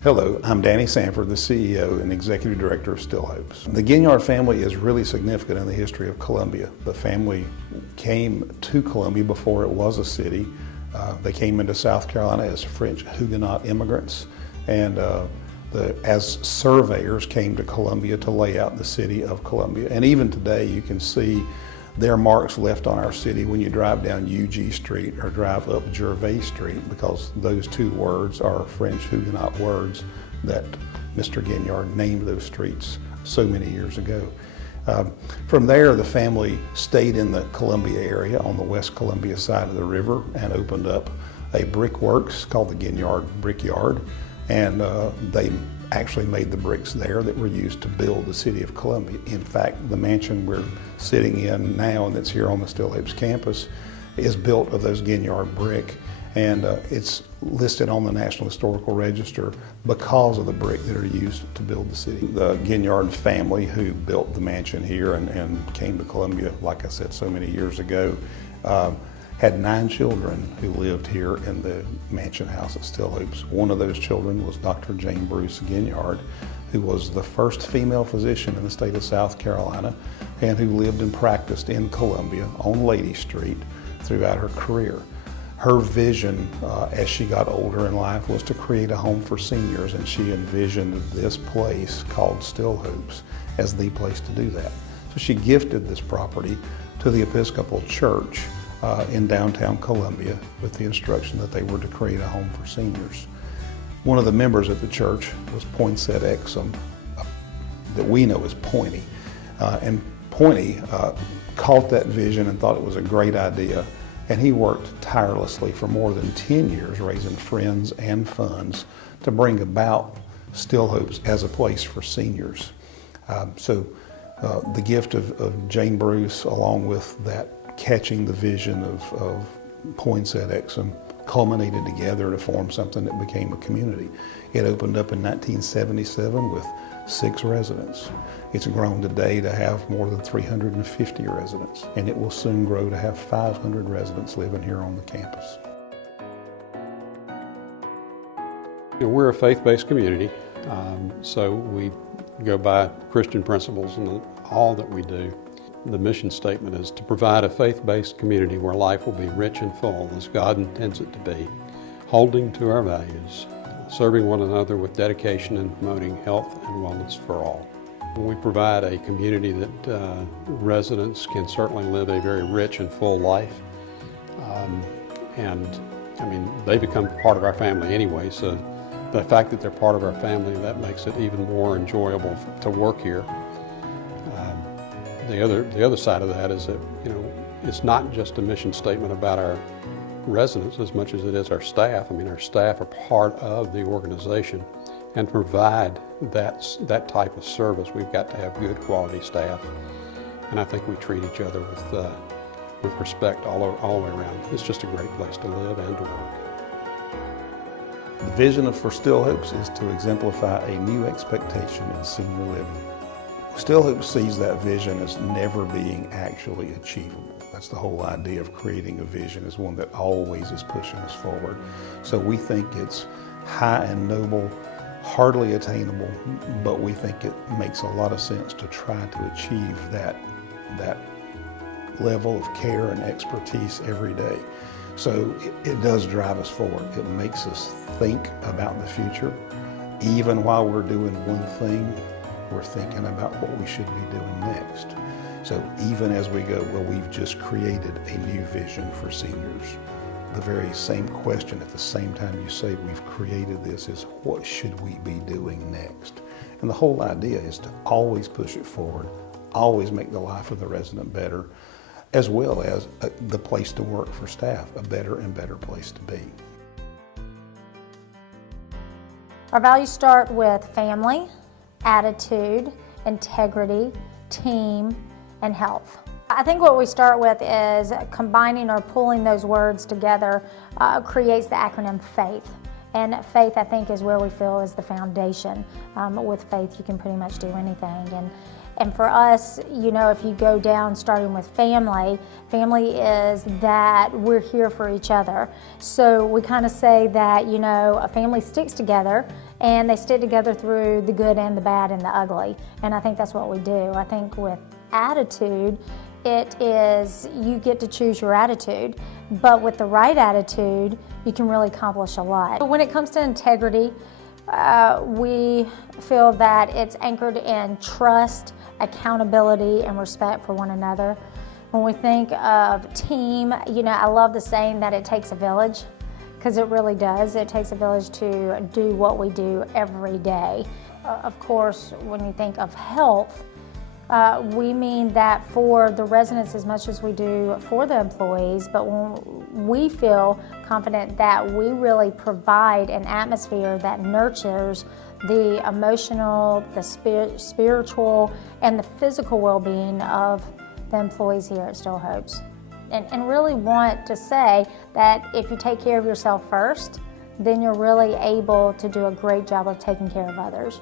Hello, I'm Danny Sanford, the CEO and Executive Director of Still Hopes. The Ginyard family is really significant in the history of Columbia. The family came to Columbia before it was a city. They came into South Carolina as French Huguenot immigrants, and as surveyors came to Columbia to lay out the city of Columbia. And even today you can see their marks left on our city when you drive down UG Street or drive up Gervais Street, because those two words are French Huguenot words that Mr. Ginyard named those streets so many years ago. From there, the family stayed in the Columbia area on the West Columbia side of the river and opened up a brickworks called the Ginyard Brickyard, and they actually made the bricks there that were used to build the city of Columbia. In fact, the mansion we're sitting in now and that's here on the Still Hopes campus is built of those Ginyard brick, and it's listed on the National Historical Register because of the brick that are used to build the city. The Ginyard family, who built the mansion here and came to Columbia, like I said, so many years ago, had 9 children who lived here in the mansion house at Still Hopes. One of those children was Dr. Jane Bruce Ginyard, who was the first female physician in the state of South Carolina and who lived and practiced in Columbia on Lady Street throughout her career. Her vision as she got older in life was to create a home for seniors, and she envisioned this place called Still Hopes as the place to do that. So she gifted this property to the Episcopal Church in downtown Columbia with the instruction that they were to create a home for seniors. One of the members at the church was Poinsett Exum, that we know as Pointy. And Pointy caught that vision and thought it was a great idea, and he worked tirelessly for more than 10 years raising friends and funds to bring about Still Hopes as a place for seniors. The gift of Jane Bruce, along with that catching the vision of Poinsett Exum, culminated together to form something that became a community. It opened up in 1977 with 6 residents. It's grown today to have more than 350 residents, and it will soon grow to have 500 residents living here on the campus. We're a faith-based community, so we go by Christian principles in all that we do. The mission statement is to provide a faith-based community where life will be rich and full as God intends it to be, holding to our values, serving one another with dedication, and promoting health and wellness for all. We provide a community that residents can certainly live a very rich and full life. They become part of our family anyway, so the fact that they're part of our family, that makes it even more enjoyable to work here. The other side of that is that, it's not just a mission statement about our residents as much as it is our staff. Our staff are part of the organization, and to provide that type of service, we've got to have good quality staff. And I think we treat each other with respect all the way around. It's just a great place to live and to work. The vision for Still Hopes is to exemplify a new expectation in senior living. Still Hopes sees that vision as never being actually achievable. That's the whole idea of creating a vision, is one that always is pushing us forward. So we think it's high and noble, hardly attainable, but we think it makes a lot of sense to try to achieve that level of care and expertise every day. So it does drive us forward. It makes us think about the future. Even while we're doing one thing, we're thinking about what we should be doing next. So even as we go, well, we've just created a new vision for seniors. The very same question at the same time you say we've created this is, what should we be doing next? And the whole idea is to always push it forward, always make the life of the resident better, as well as the place to work for staff, a better and better place to be. Our values start with family, attitude, integrity, team, and health. I think what we start with is combining or pulling those words together creates the acronym FAITH. And faith, I think, is where we feel is the foundation. With faith, you can pretty much do anything. And for us, if you go down starting with family is that we're here for each other. So we kind of say that, a family sticks together and they stick together through the good and the bad and the ugly. And I think that's what we do. I think with attitude, it is you get to choose your attitude, but with the right attitude, you can really accomplish a lot. When it comes to integrity, we feel that it's anchored in trust, accountability, and respect for one another. When we think of team, I love the saying that it takes a village, because it really does. It takes a village to do what we do every day. Of course, when you think of health, we mean that for the residents as much as we do for the employees, but when we feel confident that we really provide an atmosphere that nurtures the emotional, the spiritual, and the physical well-being of the employees here at Still Hopes. And really want to say that if you take care of yourself first, then you're really able to do a great job of taking care of others.